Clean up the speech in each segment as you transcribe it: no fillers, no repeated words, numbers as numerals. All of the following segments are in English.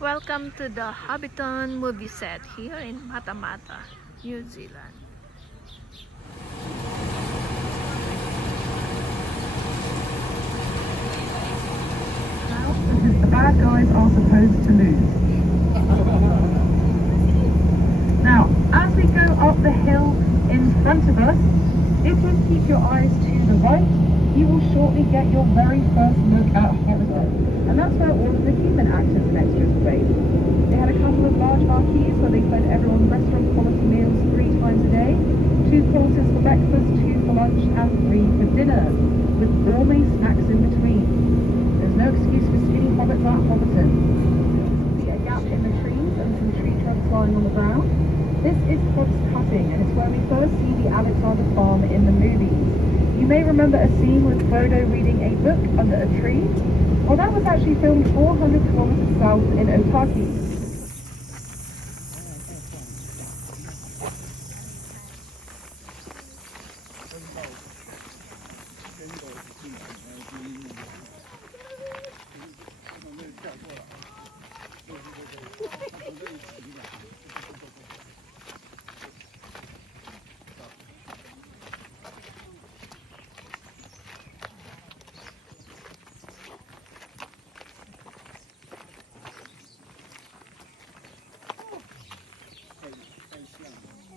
Welcome to the Hobbiton movie set here in Matamata, New Zealand. Because the bad guys are supposed to lose. Now, as we go up the hill in front of us, if you keep your eyes to the right, you will shortly get your very first look at Hobbiton. And that's where all of the human actors and extras were based. They had a couple of large marquees where they fed everyone restaurant quality meals 3 times a day, 2 courses for breakfast, 2 for lunch, and 3 for dinner, with gourmet snacks in between. There's no excuse for skinny hobbits at Hobbiton. See a gap in the trees and some tree trunks lying on the ground. This is Hobbs Cutting, and it's where we first see the Alexander farm in the movies. You may remember a scene with Frodo reading a book under a tree. Well, that was actually filmed 400 kilometers south in Otaki.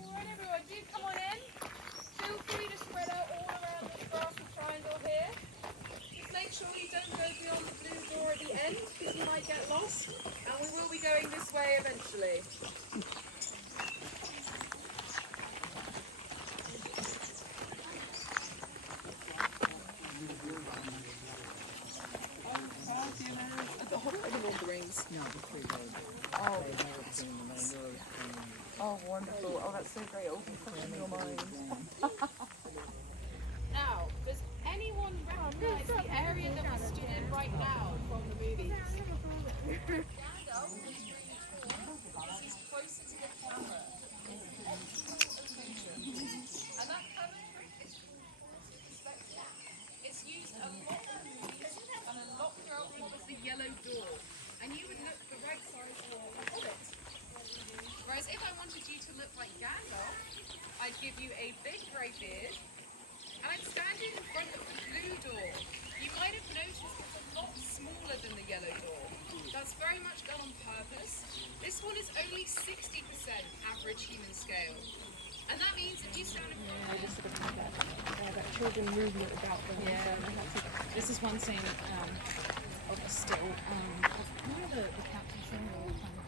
Alright everyone, do come on in. Feel free to spread out all around this grassy triangle here. Just make sure you don't go beyond the blue door at the end because you might get lost. And we will be going this way eventually. Lord of the Rings. Oh. Oh, wonderful. Oh, that's so great. It will be fresh in your mind. Now, does anyone recognise the area that we stood in right now from the movies? Gandalf is really tall because he's closer to the camera. Optimal illusion. And that camera trick is called forced perspective. It's used a lot in movies and a lot throughout what was the yellow door. And you would look the right size for a hobbit. Whereas if I wanted you to look like Gandalf, I'd give you a big grey beard and I'd stand you in front of the blue door. You might have noticed it's a lot smaller than the yellow door. That's very much done on purpose. This one is only 60% average human scale. And that means if you stand in front of that children movement about them. Yeah. So I have to, this is one scene of a still. You know the captain scene or kind of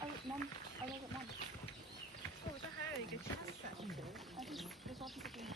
Oh, Mum. I was at Mum. Oh, det här är inget känslor. Det var inte det.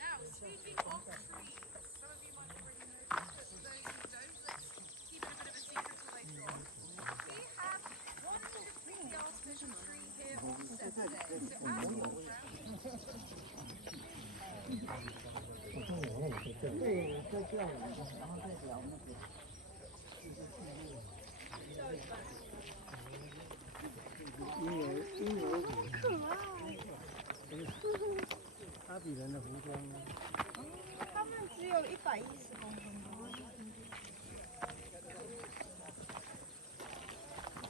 Now, speaking of trees, some of you might already know this, but for those who don't, let's keep it a bit of a secret till later on. We have one completely artificial tree here on set today. So as you walk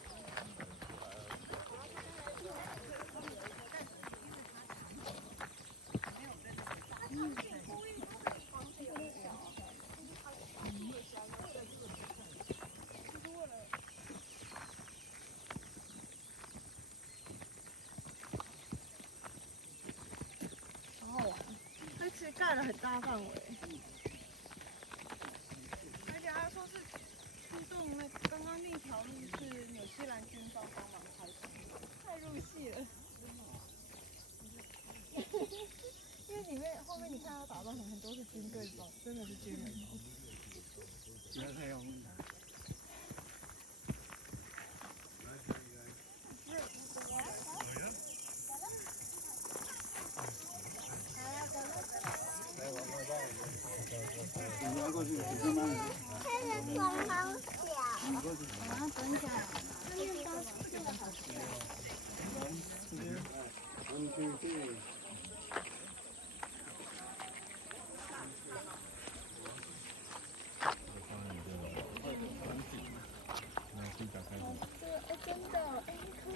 around, 盖了很大范围，而且他说是出动那刚刚那条路是纽西兰军方帮忙开的，太入戏了。因为里面后面你看他打扮很多是军队装，真的是军人装。太阳。你要过去，你先慢点。它的床好小。我要等一下。真的，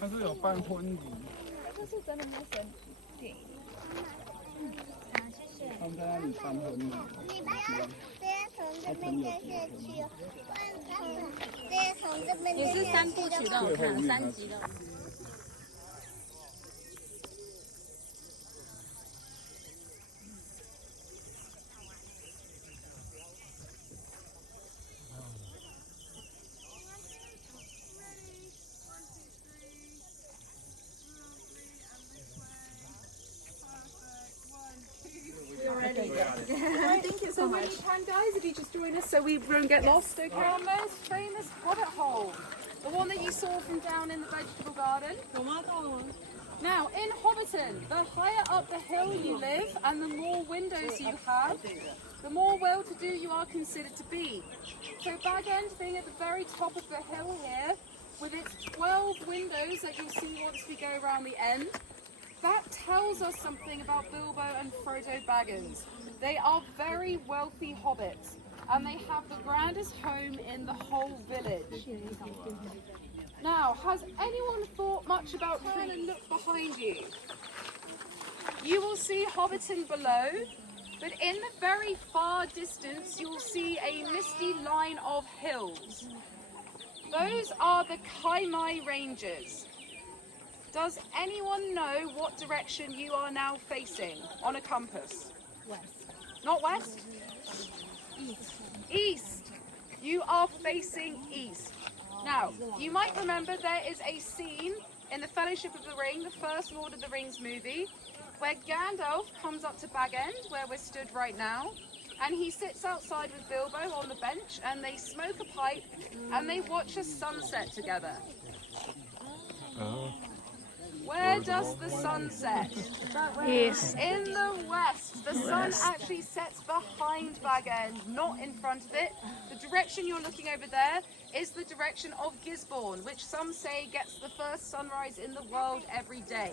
它是有办婚礼。这是真的陌生电影。他们在那里办婚礼。你不要直接从这边掉下去哦，直接从这边。也是3部曲的，我看了3集的。Thank you so much. When you can, guys, if you just join us so we won't get lost, okay? Our most famous hobbit hole. The one that you saw from down in the vegetable garden. Now, in Hobbiton, the higher up the hill you live and the more windows you have, the more well-to-do you are considered to be. So Bag End being at the very top of the hill here, with its 12 windows that you'll see once we go around the end, that tells us something about Bilbo and Frodo Baggins. They are very wealthy hobbits, and they have the grandest home in the whole village. Now, has anyone thought much about turn and look behind you? You will see Hobbiton below, but in the very far distance you'll see a misty line of hills. Those are the Kaimai Ranges. Does anyone know what direction you are now facing on a compass? West. Not west? East. East. You are facing east. Now, you might remember there is a scene in the Fellowship of the Ring, the first Lord of the Rings movie, where Gandalf comes up to Bag End, where we're stood right now, and he sits outside with Bilbo on the bench, and they smoke a pipe, and they watch a sunset together. Where does the sun set? Yes. In the west. The sun actually sets behind Bag End, not in front of it. The direction you're looking over there is the direction of Gisborne, which some say gets the first sunrise in the world every day.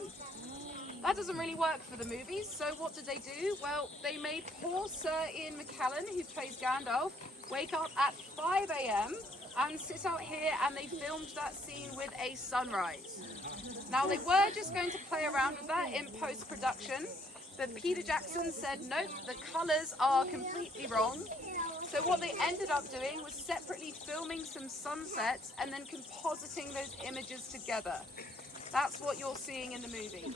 That doesn't really work for the movies, so what did they do? Well, they made poor Sir Ian McKellen, who plays Gandalf, wake up at 5 a.m. and sit out here, and they filmed that scene with a sunrise. Now, they were just going to play around with that in post-production, but Peter Jackson said, nope, the colours are completely wrong. So what they ended up doing was separately filming some sunsets and then compositing those images together. That's what you're seeing in the movie.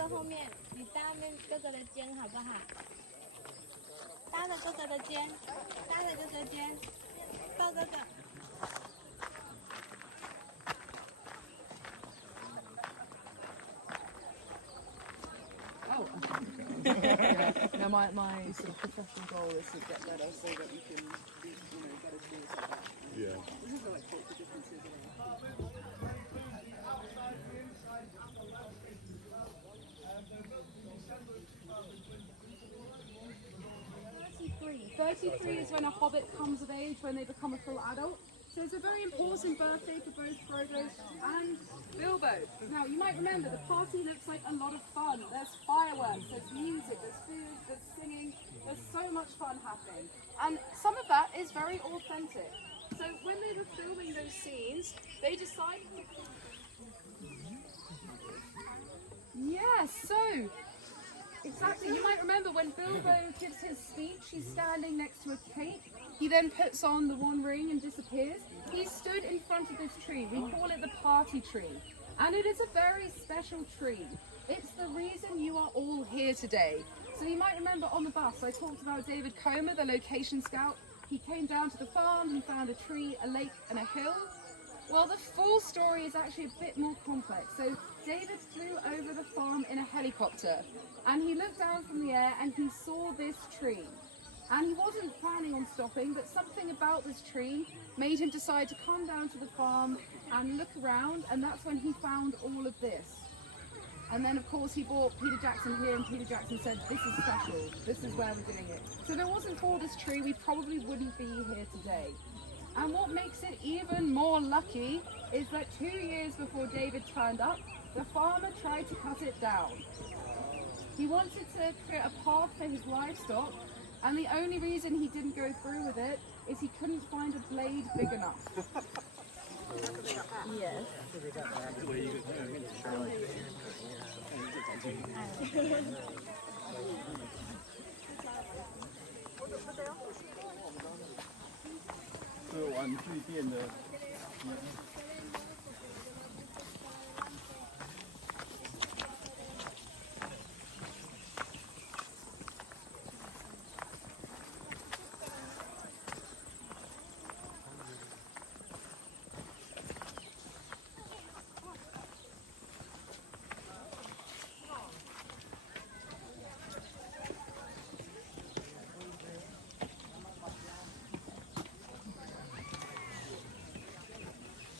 哥后面，你搭妹哥哥的肩好不好？搭着哥哥的肩，搭着哥哥肩，抱哥哥。Oh. Now my sort of professional goal is to get better so that you can, get a tool like that. Yeah. This is like culture differences. 33 is when a hobbit comes of age, when they become a full adult. So it's a very important birthday for both Frodo and Bilbo. Now, you might remember, the party looks like a lot of fun. There's fireworks, there's music, there's food, there's singing. There's so much fun happening. And some of that is very authentic. So when they were filming those scenes, they decided... Yes, so... Exactly, you might remember when Bilbo gives his speech, he's standing next to a cake. He then puts on the one ring and disappears. He stood in front of this tree. We call it the party tree. And it is a very special tree. It's the reason you are all here today. So you might remember on the bus, I talked about David Comer, the location scout. He came down to the farm, he found a tree, a lake and a hill. Well, the full story is actually a bit more complex. So David flew over the farm in a helicopter and he looked down from the air and he saw this tree. And he wasn't planning on stopping, but something about this tree made him decide to come down to the farm and look around, and that's when he found all of this. And then, of course, he brought Peter Jackson here, and Peter Jackson said, this is special, this is where we're doing it. So if it wasn't for this tree, we probably wouldn't be here today. And what makes it even more lucky is that 2 years before David turned up, the farmer tried to cut it down. He wanted to create a path for his livestock, and the only reason he didn't go through with it is he couldn't find a blade big enough. Yes. 是玩具店的。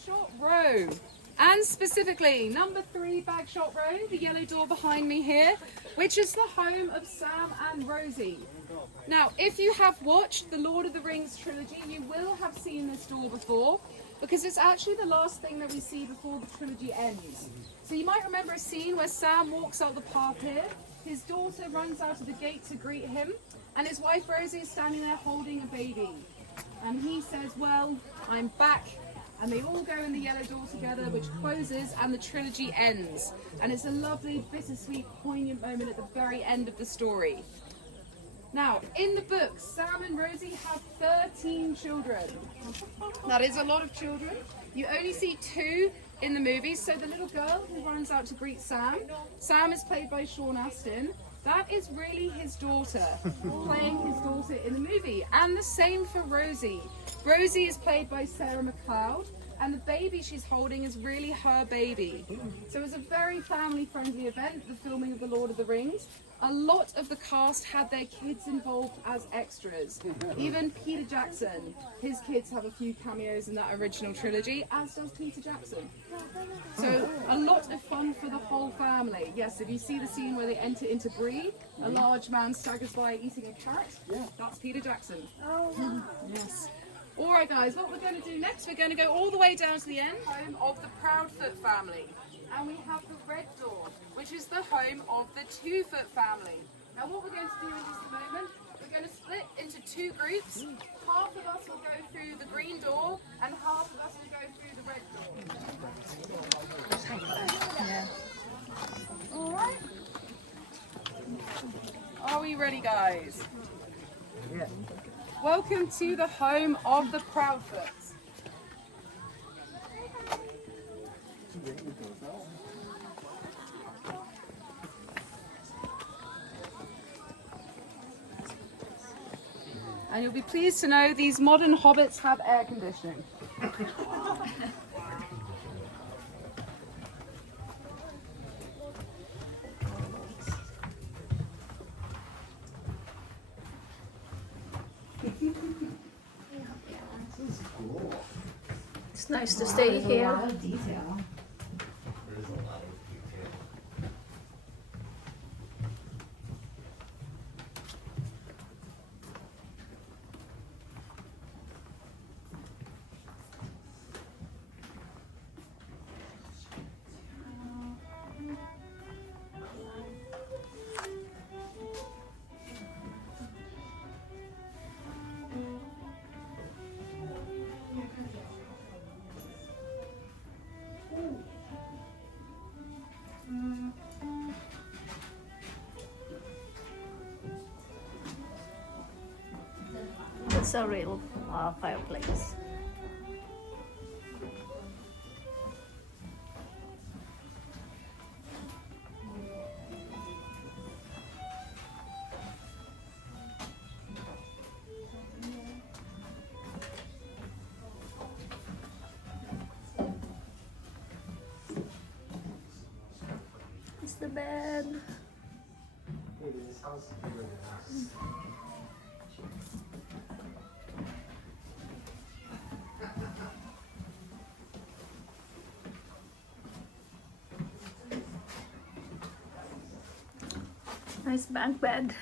Shot row, and specifically number 3 Bagshot Row, the yellow door behind me here, which is the home of Sam and Rosie. Now, if you have watched the Lord of the Rings trilogy, you will have seen this door before, because it's actually the last thing that we see before the trilogy ends. So you might remember a scene where Sam walks out the path here, his daughter runs out of the gate to greet him, and his wife Rosie is standing there holding a baby. And he says, well, I'm back. And they all go in the yellow door together, which closes and the trilogy ends. And it's a lovely, bittersweet, poignant moment at the very end of the story. Now, in the book, Sam and Rosie have 13 children. That is a lot of children. You only see 2 in the movies. So the little girl who runs out to greet Sam, Sam is played by Sean Astin. That is really his daughter, playing his daughter in the movie. And the same for Rosie. Rosie is played by Sarah McLeod, and the baby she's holding is really her baby. So it was a very family-friendly event, the filming of The Lord of the Rings. A lot of the cast had their kids involved as extras. Even Peter Jackson, his kids have a few cameos in that original trilogy, as does Peter Jackson. So a lot of fun for the whole family. Yes, if you see the scene where they enter into Bree, a large man staggers by eating a carrot, that's Peter Jackson. Yes. Alright guys, what we're going to do next, we're going to go all the way down to the end, home of the Proudfoot family. And we have the red door, which is the home of the Twofoot family. Now what we're going to do in just a moment, we're going to split into 2 groups. Half of us will go through the green door, and half of us will go through the red door. Alright. Are we ready guys? Yeah. Welcome to the home of the Proudfoots. And you'll be pleased to know these modern hobbits have air conditioning. It's nice to stay here. It's a real fireplace. It's the bed. Nice bunk bed.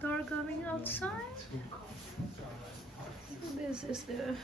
Door going outside. So this is the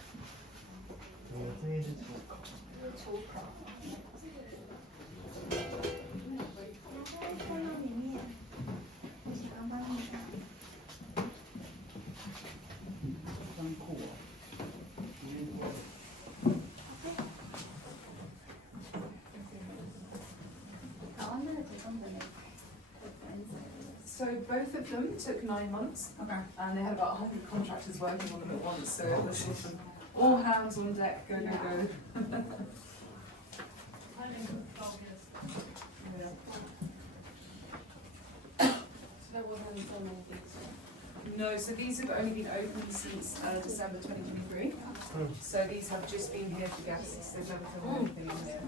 So both of them took 9 months, and they had about 100 contractors working on them at once. So it was sort of all hands on deck, go, go, go. No, so these have only been open since December 2023. So these have just been here for guests. They've never filmed anything in here.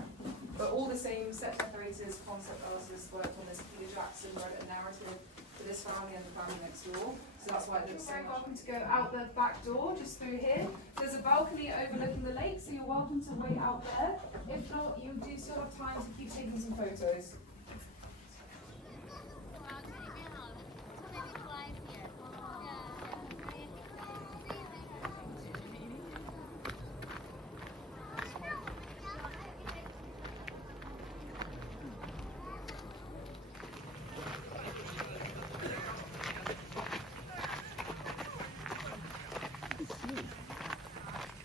But all the same set decorators, concept artists worked on this. Peter Jackson wrote a narrative for this family and the family next door. So that's why it looks so much. You're very welcome to go out the back door, just through here. There's a balcony overlooking the lake, so you're welcome to wait out there. If not, you do still have time to keep taking some photos.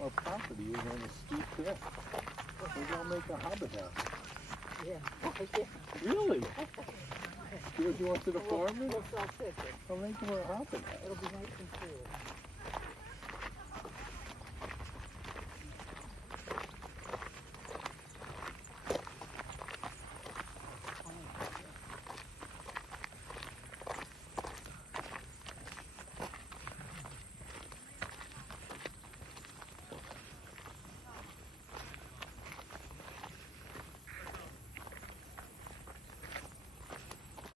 Our property is on a steep cliff. We're gonna make a hobbit house. Yeah. Really? George, you want to the farm? I'll make them a hobbit house. It'll be nice and cool.